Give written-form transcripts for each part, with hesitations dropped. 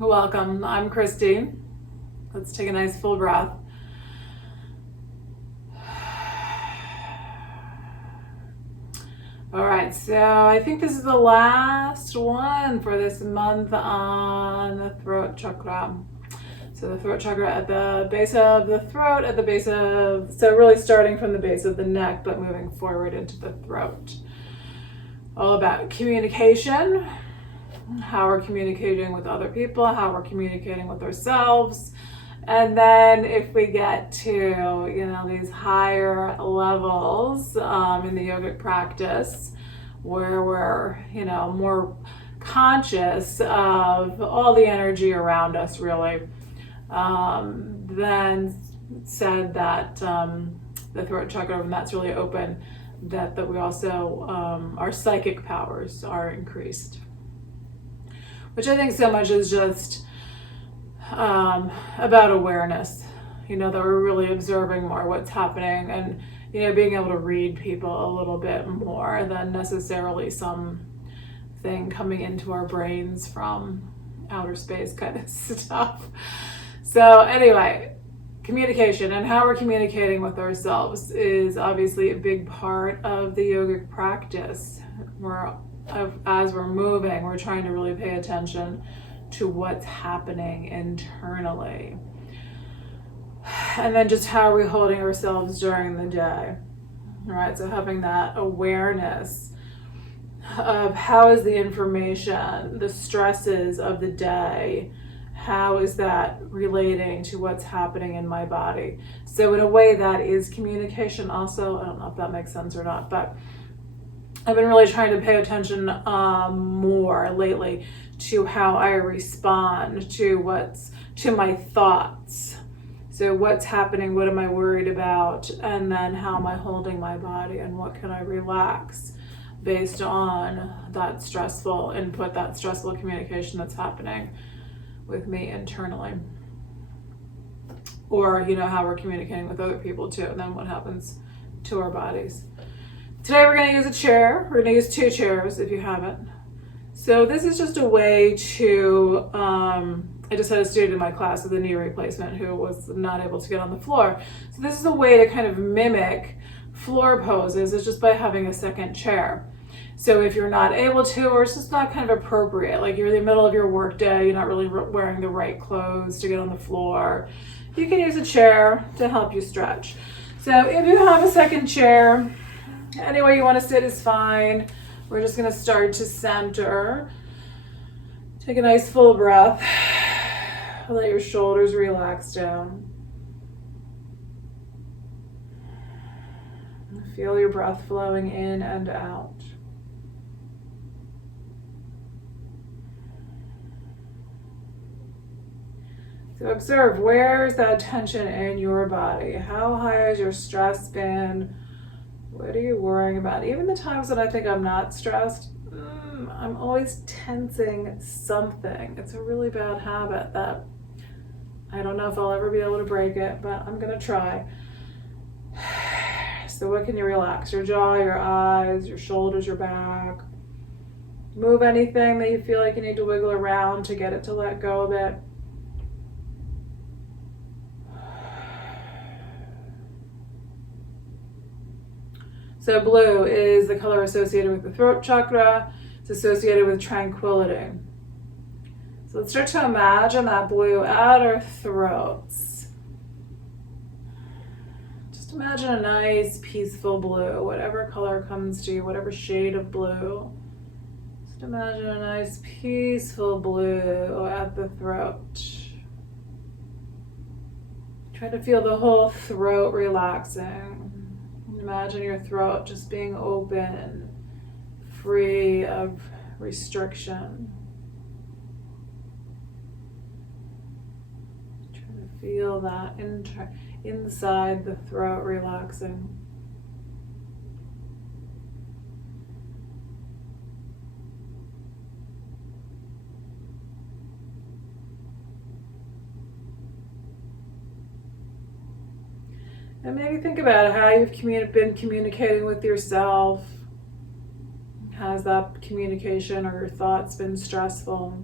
Welcome, I'm Christy. Let's take a nice full breath. All right, so I think this is the last one for this month on the throat chakra. So the throat chakra at the base of the throat, so really starting from the base of the neck, but moving forward into the throat. All about communication, how we're communicating with other people, how we're communicating with ourselves. And then if we get to, these higher levels in the yogic practice where we're, more conscious of all the energy around us really, then said that the throat chakra, when that's really open, that we also, our psychic powers are increased. Which I think so much is just about awareness, that we're really observing more what's happening and, being able to read people a little bit more than necessarily something coming into our brains from outer space kind of stuff. So anyway, communication and how we're communicating with ourselves is obviously a big part of the yogic practice. As we're moving, we're trying to really pay attention to what's happening internally. And then just how are we holding ourselves during the day? All right, so having that awareness of how is the information, the stresses of the day, how is that relating to what's happening in my body? So in a way that is communication also. I don't know if that makes sense or not, but I've been really trying to pay attention more lately to how I respond to my thoughts. So what's happening, what am I worried about, and then how am I holding my body and what can I relax based on that stressful input, that stressful communication that's happening with me internally. Or, how we're communicating with other people too, and then what happens to our bodies. Today we're going to use a chair. We're going to use two chairs if you haven't. So this is just a way to, I just had a student in my class with a knee replacement who was not able to get on the floor. So this is a way to kind of mimic floor poses, is just by having a second chair. So if you're not able to, or it's just not kind of appropriate, like you're in the middle of your work day, you're not really wearing the right clothes to get on the floor, you can use a chair to help you stretch. So if you have a second chair, any way you want to sit is fine. We're just going to start to center. Take a nice full breath. Let your shoulders relax down. Feel your breath flowing in and out. So observe, where's that tension in your body? How high has your stress been? What are you worrying about? Even the times that I think I'm not stressed, I'm always tensing something. It's a really bad habit that I don't know if I'll ever be able to break it, but I'm going to try. So what can you relax? Your jaw, your eyes, your shoulders, your back. Move anything that you feel like you need to wiggle around to get it to let go a bit. So blue is the color associated with the throat chakra. It's associated with tranquility. So let's start to imagine that blue at our throats. Just imagine a nice, peaceful blue, whatever color comes to you, whatever shade of blue. Just imagine a nice, peaceful blue at the throat. Try to feel the whole throat relaxing. Imagine your throat just being open, free of restriction. Try to feel that inside the throat relaxing. And maybe think about how you've been communicating with yourself. Has that communication or your thoughts been stressful?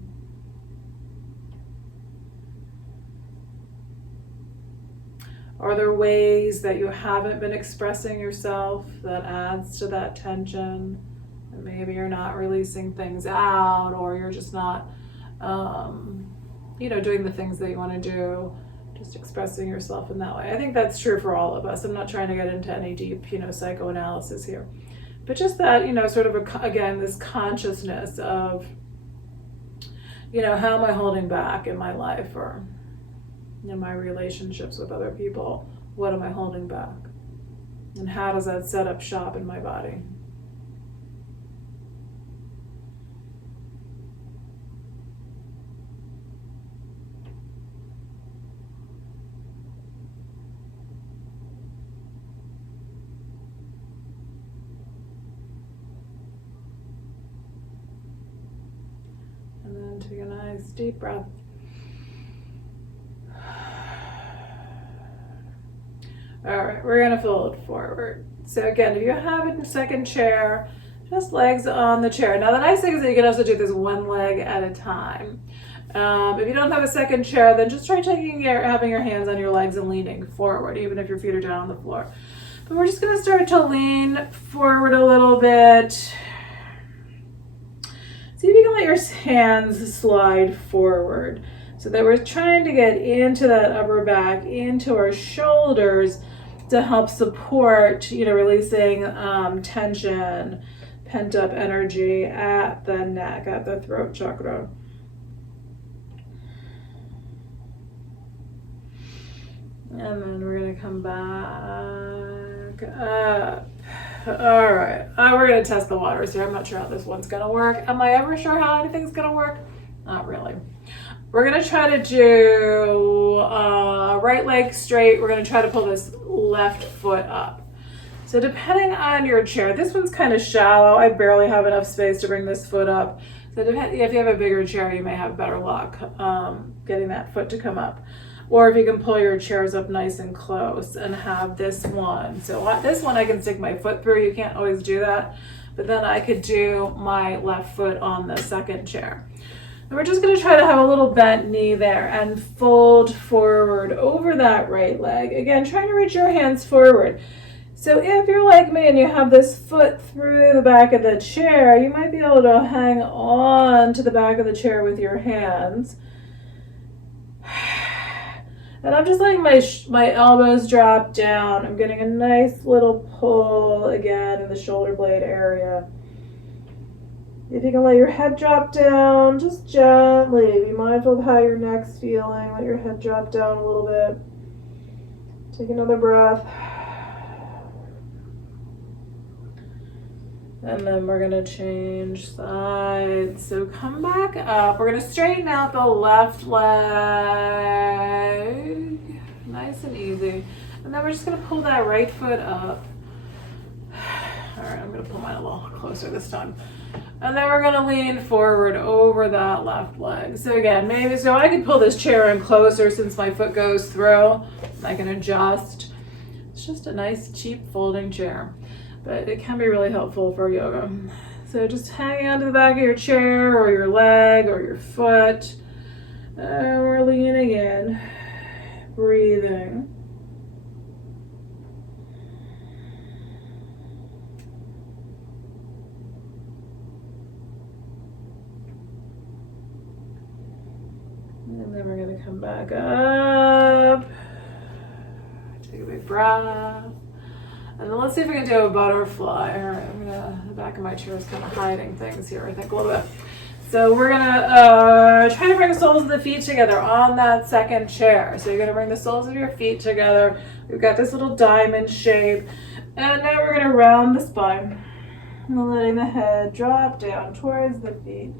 Are there ways that you haven't been expressing yourself that adds to that tension? And maybe you're not releasing things out, or you're just not, doing the things that you want to do, just expressing yourself in that way. I think that's true for all of us. I'm not trying to get into any deep, psychoanalysis here. But just that, sort of, again, this consciousness of, how am I holding back in my life or in my relationships with other people? What am I holding back? And how does that set up shop in my body? And then take a nice deep breath. All right, we're gonna fold forward. So again, if you have a second chair, just legs on the chair. Now the nice thing is that you can also do this one leg at a time. If you don't have a second chair, then just try having your hands on your legs and leaning forward, even if your feet are down on the floor. But we're just gonna start to lean forward a little bit. See if you can let your hands slide forward so that we're trying to get into that upper back, into our shoulders to help support, releasing tension, pent up energy at the neck, at the throat chakra. And then we're going to come back up. All right, we're going to test the waters here. I'm not sure how this one's going to work. Am I ever sure how anything's going to work? Not really. We're going to try to do right leg straight. We're going to try to pull this left foot up. So depending on your chair, this one's kind of shallow. I barely have enough space to bring this foot up. So if you have a bigger chair, you may have better luck getting that foot to come up. Or if you can pull your chairs up nice and close and have this one. So this one I can stick my foot through. You can't always do that. But then I could do my left foot on the second chair. And we're just going to try to have a little bent knee there and fold forward over that right leg. Again, trying to reach your hands forward. So if you're like me and you have this foot through the back of the chair, you might be able to hang on to the back of the chair with your hands. And I'm just letting my elbows drop down. I'm getting a nice little pull again in the shoulder blade area. If you can let your head drop down, just gently. Be mindful of how your neck's feeling. Let your head drop down a little bit. Take another breath. And then we're gonna change sides. So come back up. We're gonna straighten out the left leg. Nice and easy. And then we're just gonna pull that right foot up. All right, I'm gonna pull mine a little closer this time. And then we're gonna lean forward over that left leg. So again, so I can pull this chair in closer since my foot goes through. I can adjust. It's just a nice cheap folding chair, but it can be really helpful for yoga. So just hang on to the back of your chair or your leg or your foot. And we're leaning in, breathing. And then we're gonna come back up. Take a big breath. And then let's see if we can do a butterfly. All right, the back of my chair is kind of hiding things here, I think, a little bit. So we're gonna try to bring the soles of the feet together on that second chair. So you're gonna bring the soles of your feet together. We've got this little diamond shape. And now we're gonna round the spine. And letting the head drop down towards the feet.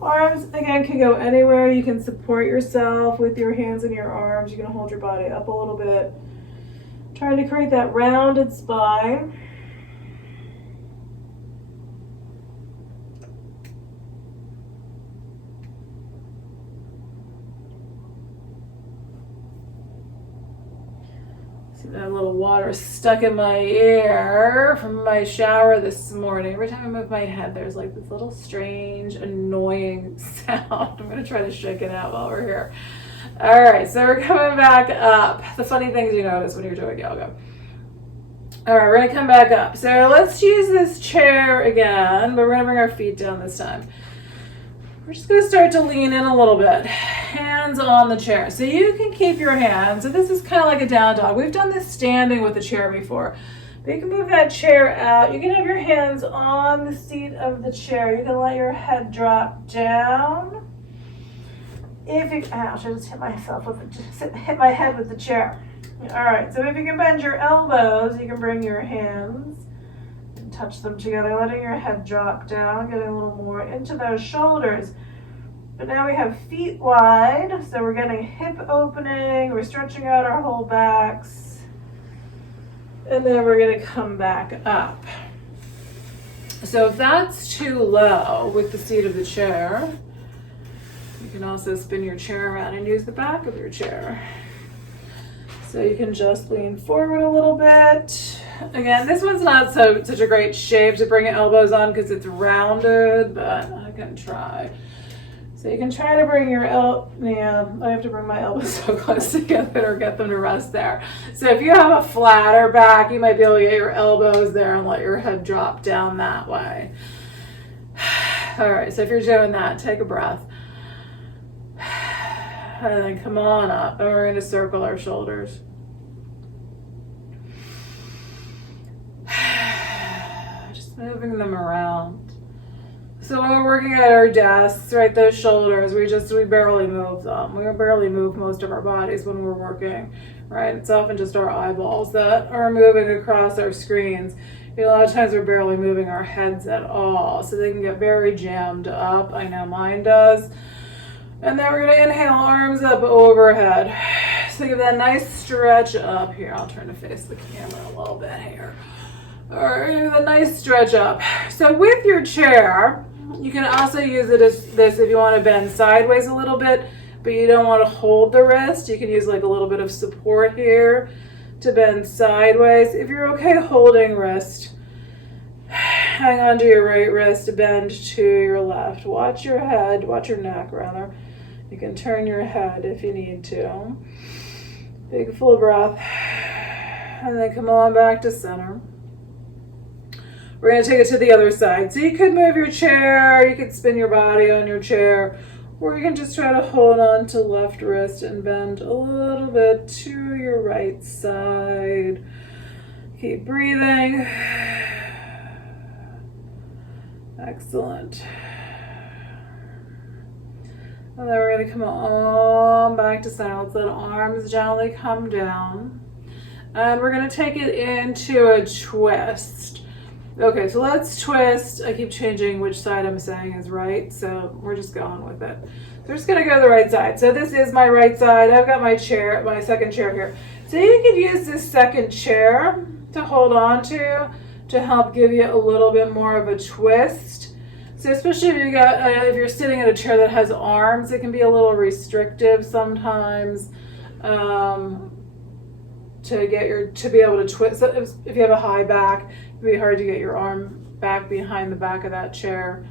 Arms, again, can go anywhere. You can support yourself with your hands and your arms. You can hold your body up a little bit. Trying to create that rounded spine. See that little water stuck in my ear from my shower this morning. Every time I move my head, there's like this little strange, annoying sound. I'm going to try to shake it out while we're here. All right, so we're coming back up. The funny things you notice when you're doing yoga. All right, we're gonna come back up. So let's use this chair again, but we're gonna bring our feet down this time. We're just gonna start to lean in a little bit. Hands on the chair. So you can keep your hands. So this is kind of like a down dog. We've done this standing with the chair before. But you can move that chair out. You can have your hands on the seat of the chair. You can let your head drop down. If you, ouch, I just hit myself hit my head with the chair. All right, so if you can bend your elbows, you can bring your hands and touch them together, letting your head drop down, getting a little more into those shoulders. But now we have feet wide, so we're getting hip opening, we're stretching out our whole backs, and then we're gonna come back up. So if that's too low with the seat of the chair, you can also spin your chair around and use the back of your chair. So you can just lean forward a little bit. Again, this one's not such a great shape to bring your elbows on because it's rounded, but I can try. So you can try to bring your I have to bring my elbows so close together or get them to rest there. So if you have a flatter back, you might be able to get your elbows there and let your head drop down that way. All right, so if you're doing that, take a breath. And then come on up, and we're going to circle our shoulders. Just moving them around. So when we're working at our desks, right, those shoulders, we barely move them. We barely move most of our bodies when we're working, right? It's often just our eyeballs that are moving across our screens. A lot of times we're barely moving our heads at all, so they can get very jammed up. I know mine does. And then we're going to inhale, arms up overhead. So give that nice stretch up here. I'll turn to face the camera a little bit here. All right, give a nice stretch up. So with your chair, you can also use it as this if you want to bend sideways a little bit, but you don't want to hold the wrist. You can use like a little bit of support here to bend sideways. If you're okay holding wrist, hang on to your right wrist, bend to your left. Watch your head, watch your neck rather. You can turn your head if you need to. Big full breath. And then come on back to center. We're going to take it to the other side. So you could move your chair, you could spin your body on your chair, or you can just try to hold on to left wrist and bend a little bit to your right side. Keep breathing. Excellent. And then we're going to come on back to center. Let's let arms gently come down. And we're going to take it into a twist. Okay, so let's twist. I keep changing which side I'm saying is right, so we're just going with it. So we're just going to go to the right side. So this is my right side. I've got my chair, my second chair here. So you could use this second chair to hold on to help give you a little bit more of a twist. So especially if you're sitting in a chair that has arms, it can be a little restrictive sometimes to be able to twist. So if you have a high back, it can be hard to get your arm back behind the back of that chair.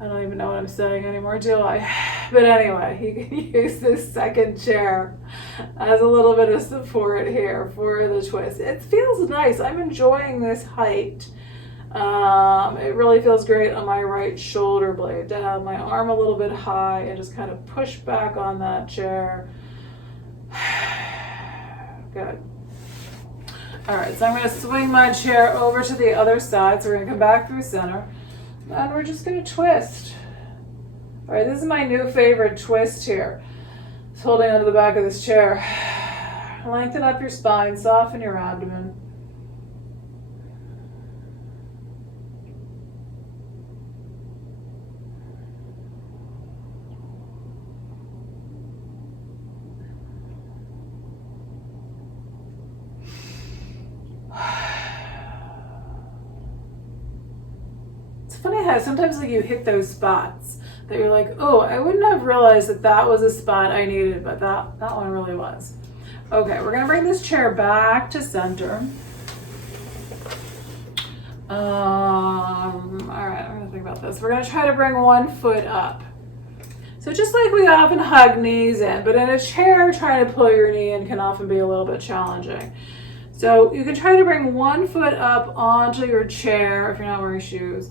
I don't even know what I'm saying anymore, do I? But anyway, you can use this second chair as a little bit of support here for the twist. It feels nice. I'm enjoying this height. It really feels great on my right shoulder blade to have my arm a little bit high and just kind of push back on that chair. Good. All right, so I'm going to swing my chair over to the other side. So we're going to come back through center. And we're just going to twist. All right, this is my new favorite twist here. Just holding onto the back of this chair. Lengthen up your spine, soften your abdomen. Funny how sometimes like you hit those spots that you're like, oh, I wouldn't have realized that was a spot I needed, but that one really was. Okay, we're gonna bring this chair back to center. All right, I'm gonna think about this. We're gonna try to bring one foot up. So just like we often hug knees in, but in a chair, trying to pull your knee in can often be a little bit challenging. So you can try to bring one foot up onto your chair if you're not wearing shoes.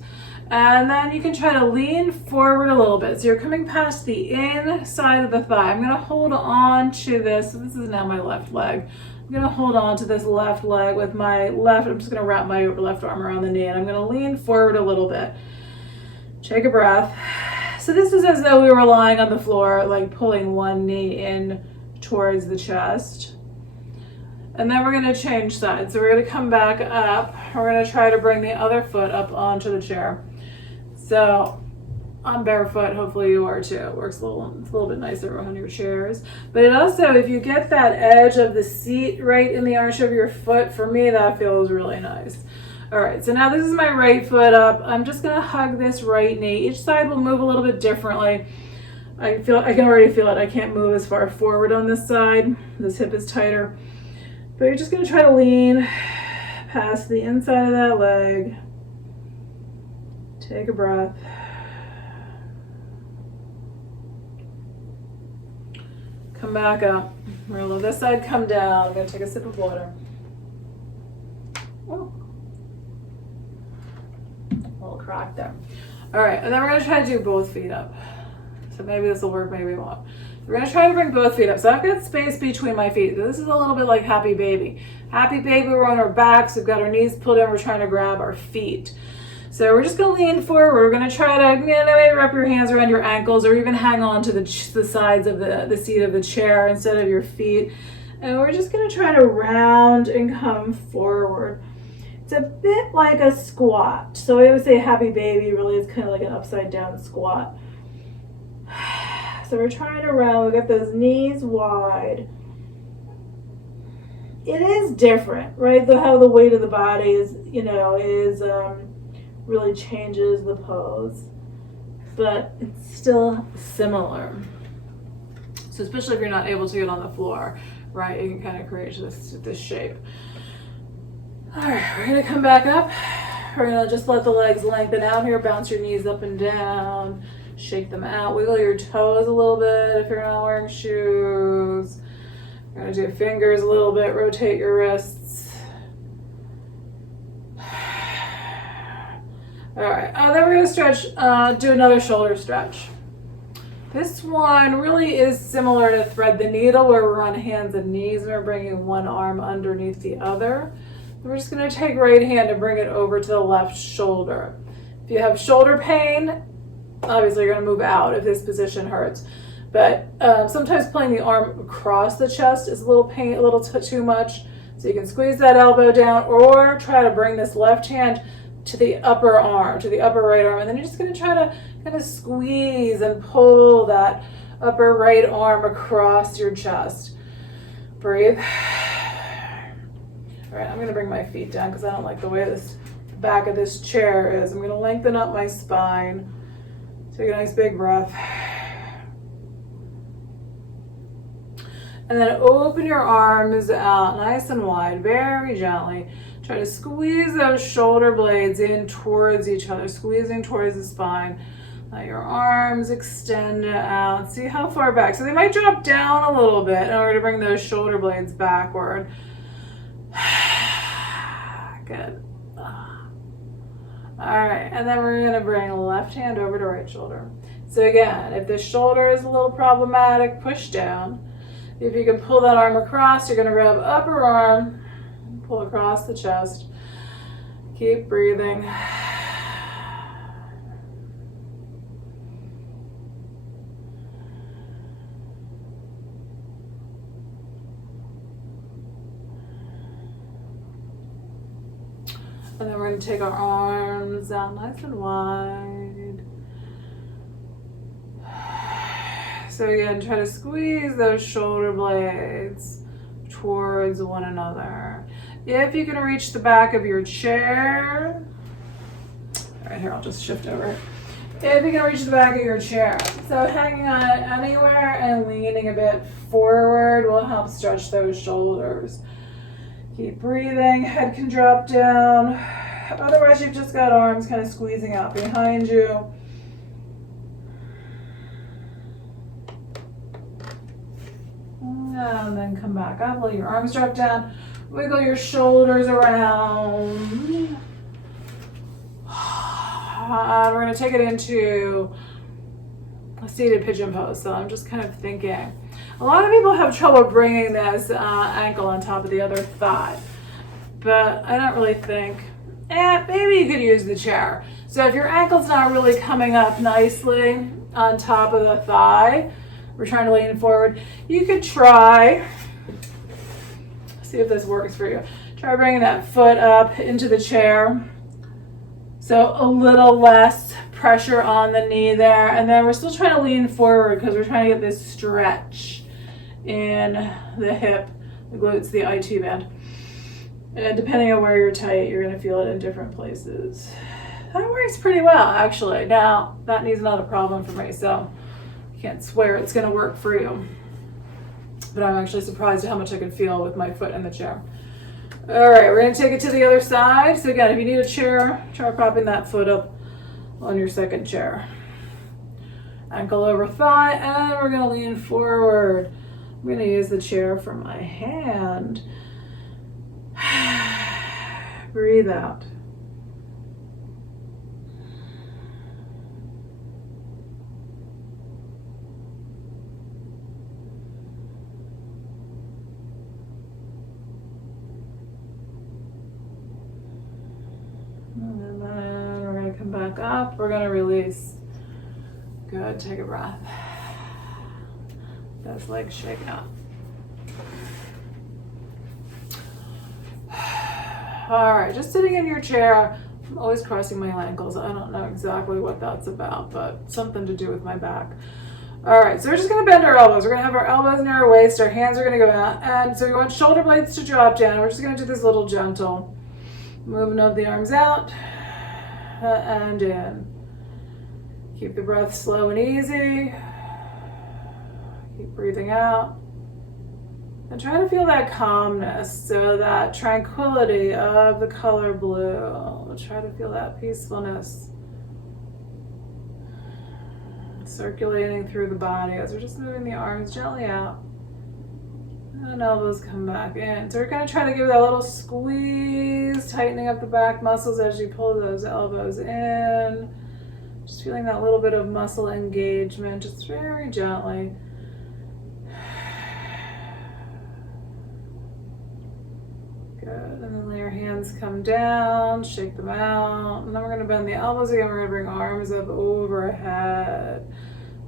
And then you can try to lean forward a little bit. So you're coming past the inside of the thigh. I'm going to hold on to this. So this is now my left leg. I'm going to hold on to this left leg with my left. I'm just going to wrap my left arm around the knee, and I'm going to lean forward a little bit. Take a breath. So this is as though we were lying on the floor, like pulling one knee in towards the chest. And then we're going to change sides. So we're going to come back up. We're going to try to bring the other foot up onto the chair. So I'm barefoot. Hopefully you are too. It works it's a little bit nicer on your chairs. But it also, if you get that edge of the seat right in the arch of your foot, for me that feels really nice. All right, so now this is my right foot up. I'm just going to hug this right knee. Each side will move a little bit differently. I can already feel it. I can't move as far forward on this side. This hip is tighter. But you're just going to try to lean past the inside of that leg. Take a breath. Come back up. We're going to let this side come down. I'm going to take a sip of water. Oh. A little crack there. All right, and then we're going to try to do both feet up. So maybe this will work, maybe it won't. We're going to try to bring both feet up. So I've got space between my feet. This is a little bit like Happy Baby. Happy Baby, we're on our backs. We've got our knees pulled in. We're trying to grab our feet. So we're just going to lean forward. We're going to try to maybe wrap your hands around your ankles or even hang on to the sides of the seat of the chair instead of your feet. And we're just going to try to round and come forward. It's a bit like a squat. So I would say Happy Baby really is kind of like an upside down squat. So we're trying to round, we got those knees wide. It is different, right? How the weight of the body is, really changes the pose, but it's still similar. So especially if you're not able to get on the floor, right? You can kind of create this shape. All right, we're gonna come back up. We're gonna just let the legs lengthen out here, bounce your knees up and down. Shake them out. Wiggle your toes a little bit if you're not wearing shoes. You're going to do fingers a little bit. Rotate your wrists. All right. Then we're going to stretch, do another shoulder stretch. This one really is similar to thread the needle where we're on hands and knees and we're bringing one arm underneath the other. We're just going to take right hand and bring it over to the left shoulder. If you have shoulder pain, obviously you're going to move out if this position hurts, but sometimes pulling the arm across the chest is a little too much, so you can squeeze that elbow down or try to bring this left hand to the upper arm, to the upper right arm, and then you're just going to try to kind of squeeze and pull that upper right arm across your chest. Breathe. All right, I'm going to bring my feet down because I don't like the way the back of this chair is. I'm going to lengthen up my spine. Take a nice big breath. And then open your arms out nice and wide, very gently. Try to squeeze those shoulder blades in towards each other, squeezing towards the spine. Let your arms extend out. See how far back. So they might drop down a little bit in order to bring those shoulder blades backward. Good. All right, and then we're going to bring left hand over to right shoulder. So again, if this shoulder is a little problematic, push down. If you can pull that arm across, you're going to grab upper arm, pull across the chest. Keep breathing. And then we're going to take our arms down nice and wide. So again, try to squeeze those shoulder blades towards one another. If you can reach the back of your chair. All right, here, I'll just shift over. If you can reach the back of your chair. So hanging on it anywhere and leaning a bit forward will help stretch those shoulders. Keep breathing, head can drop down. Otherwise, you've just got arms kind of squeezing out behind you. And then come back up, let your arms drop down. Wiggle your shoulders around. We're going to take it into a seated pigeon pose. So I'm just kind of thinking. A lot of people have trouble bringing this ankle on top of the other thigh. But I don't really think, maybe you could use the chair. So if your ankle's not really coming up nicely on top of the thigh, we're trying to lean forward, you could try, see if this works for you. Try bringing that foot up into the chair. So a little less pressure on the knee there. And then we're still trying to lean forward because we're trying to get this stretch in the hip, the glutes, the IT band. And depending on where you're tight, you're going to feel it in different places. That works pretty well, actually. Now, that knee's not a problem for me, so I can't swear it's going to work for you. But I'm actually surprised at how much I can feel with my foot in the chair. All right, we're going to take it to the other side. So again, if you need a chair, try propping that foot up on your second chair. Ankle over thigh, and we're going to lean forward. I'm going to use the chair for my hand. Breathe out. And then we're going to come back up. We're going to release. Good. Take a breath. Those legs shake out. All right, just sitting in your chair. I'm always crossing my ankles. I don't know exactly what that's about, but something to do with my back. All right, so we're just gonna bend our elbows. We're gonna have our elbows near our waist. Our hands are gonna go out. And so we want shoulder blades to drop down. We're just gonna do this little gentle movement of the arms out and in. Keep the breath slow and easy. Keep breathing out. And try to feel that calmness, so that tranquility of the color blue. Try to feel that peacefulness circulating through the body as we're just moving the arms gently out. And elbows come back in. So we're going to try to give that little squeeze, tightening up the back muscles as you pull those elbows in. Just feeling that little bit of muscle engagement, just very gently. Good, and then let your hands come down, shake them out, and then we're going to bend the elbows again. We're going to bring arms up overhead,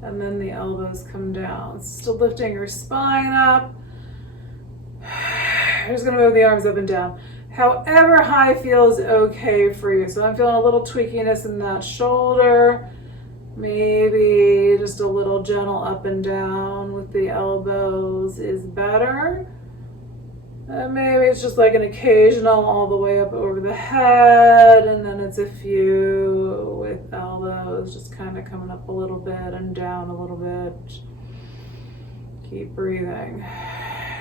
and then the elbows come down. Still lifting your spine up. You're just going to move the arms up and down. However high feels okay for you. So I'm feeling a little tweakiness in that shoulder. Maybe just a little gentle up and down with the elbows is better. Maybe it's just like an occasional all the way up over the head, and then it's a few with elbows just kind of coming up a little bit and down a little bit. Keep breathing.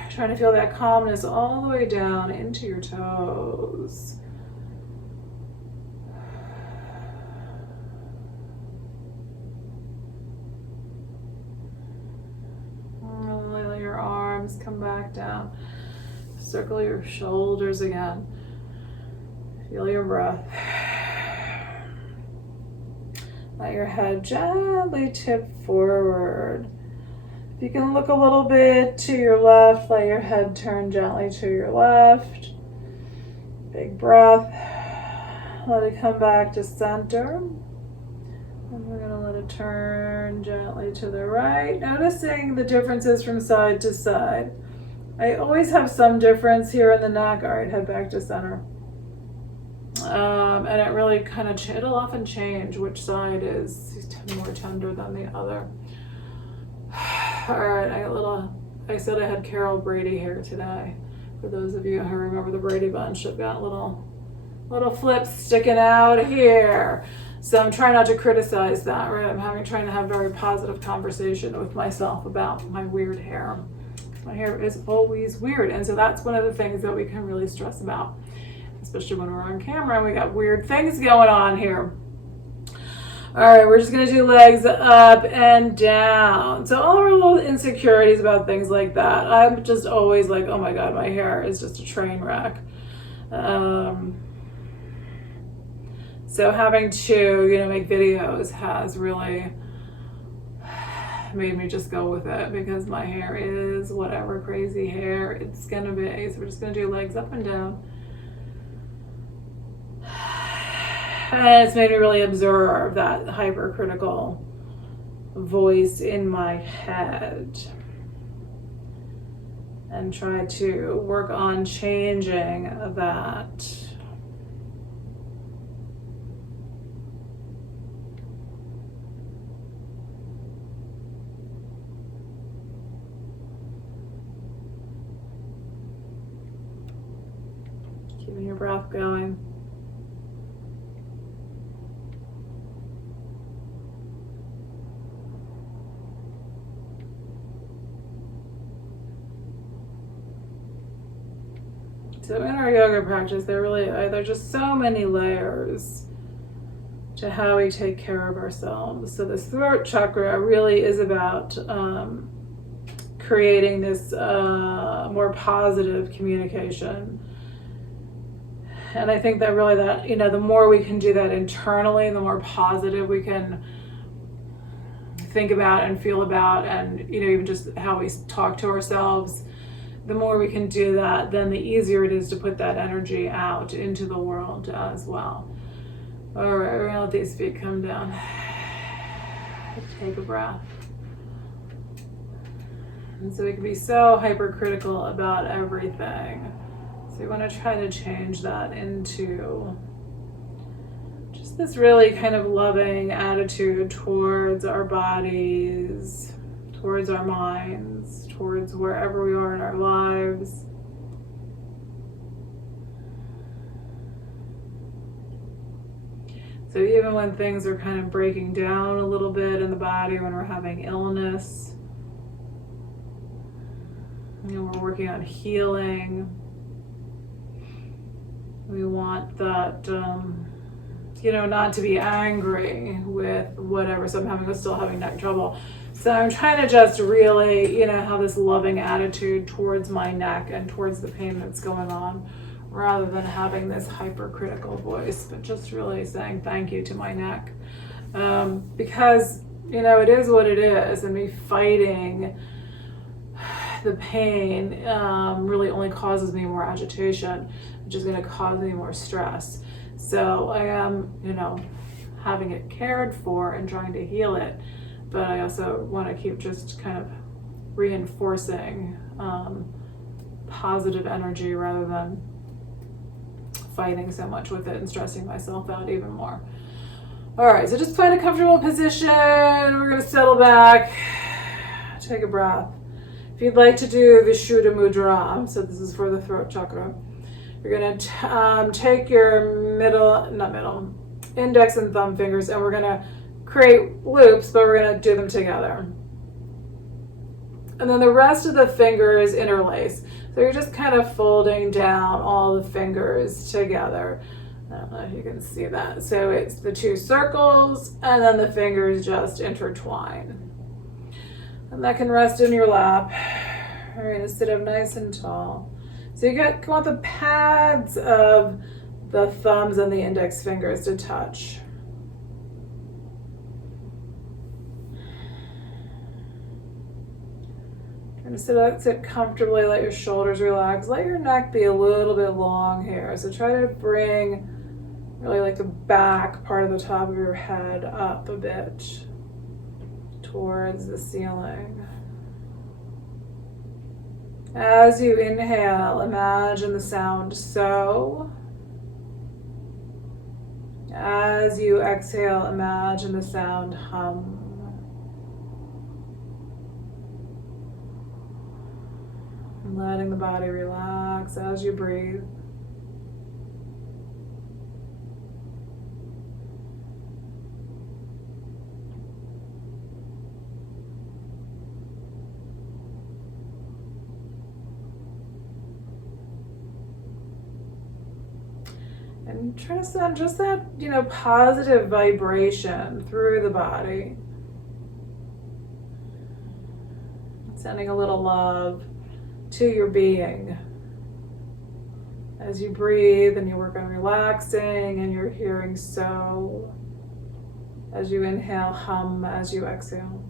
Trying to feel that calmness all the way down into your toes. Let your arms come back down. Circle your shoulders again. Feel your breath. Let your head gently tip forward. If you can look a little bit to your left, let your head turn gently to your left. Big breath. Let it come back to center. And we're going to let it turn gently to the right. Noticing the differences from side to side. I always have some difference here in the neck. All right, head back to center. And it really kind of, it'll often change which side is more tender than the other. All right, I said I had Carol Brady hair today. For those of you who remember the Brady Bunch, I've got little flips sticking out here. So I'm trying not to criticize that, right? I'm trying to have a very positive conversation with myself about my weird hair. My hair is always weird, and so that's one of the things that we can really stress about, especially when we're on camera and we got weird things going on here. All right, we're just gonna do legs up and down. So all our little insecurities about things like that. I'm just always like, oh my God, my hair is just a train wreck. So having to, make videos has really made me just go with it, because my hair is whatever crazy hair it's gonna be. So we're just gonna do legs up and down. And it's made me really observe that hypercritical voice in my head and try to work on changing that. Keeping your breath going. So in our yoga practice, there's just so many layers to how we take care of ourselves. So this throat chakra really is about creating this more positive communication. And I think that really the more we can do that internally, the more positive we can think about and feel about, and even just how we talk to ourselves. The more we can do that, then the easier it is to put that energy out into the world as well. All right, we're gonna let these feet come down. Take a breath. And so we can be so hypercritical about everything. So we want to try to change that into just this really kind of loving attitude towards our bodies, towards our minds, towards wherever we are in our lives. So even when things are kind of breaking down a little bit in the body, when we're having illness, we're working on healing, we want that, not to be angry with whatever. So I'm still having neck trouble. So I'm trying to just really, have this loving attitude towards my neck and towards the pain that's going on, rather than having this hypercritical voice, but just really saying thank you to my neck. Because, it is what it is, and me fighting the pain really only causes me more agitation, which is going to cause me more stress. So I am, having it cared for and trying to heal it. But I also want to keep just kind of reinforcing positive energy rather than fighting so much with it and stressing myself out even more. All right, so just find a comfortable position. We're going to settle back, take a breath. If you'd like to do the Shuddha Mudra, so this is for the throat chakra, you're going to take your index and thumb fingers, and we're going to create loops, but we're going to do them together. And then the rest of the fingers interlace. So you're just kind of folding down all the fingers together. I don't know if you can see that. So it's the two circles, and then the fingers just intertwine. And that can rest in your lap. We're going to sit up nice and tall. So you want the pads of the thumbs and the index fingers to touch. And sit comfortably, let your shoulders relax. Let your neck be a little bit long here. So try to bring really like the back part of the top of your head up a bit towards the ceiling. As you inhale, imagine the sound so. As you exhale, imagine the sound hum. Letting the body relax as you breathe. And try to send just that, positive vibration through the body. Sending a little love to your being. As you breathe and you work on relaxing and you're hearing so. As you inhale, hum as you exhale.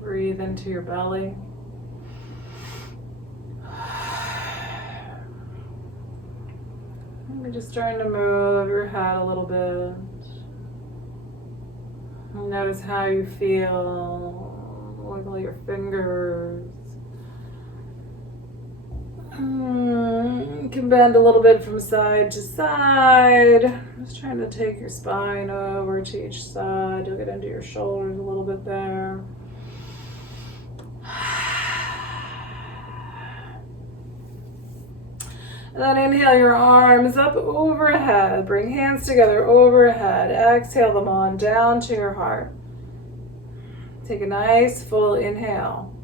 Breathe into your belly. You're just trying to move your head a little bit. Notice how you feel. Wiggle your fingers. You can bend a little bit from side to side. Just trying to take your spine over to each side. You'll get into your shoulders a little bit there. And then inhale your arms up overhead. Bring hands together overhead. Exhale them on down to your heart. Take a nice full inhale.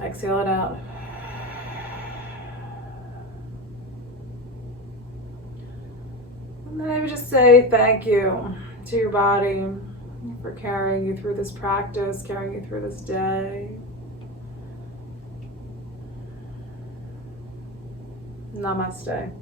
Exhale it out. And then maybe just say thank you to your body for carrying you through this practice, carrying you through this day. Namaste.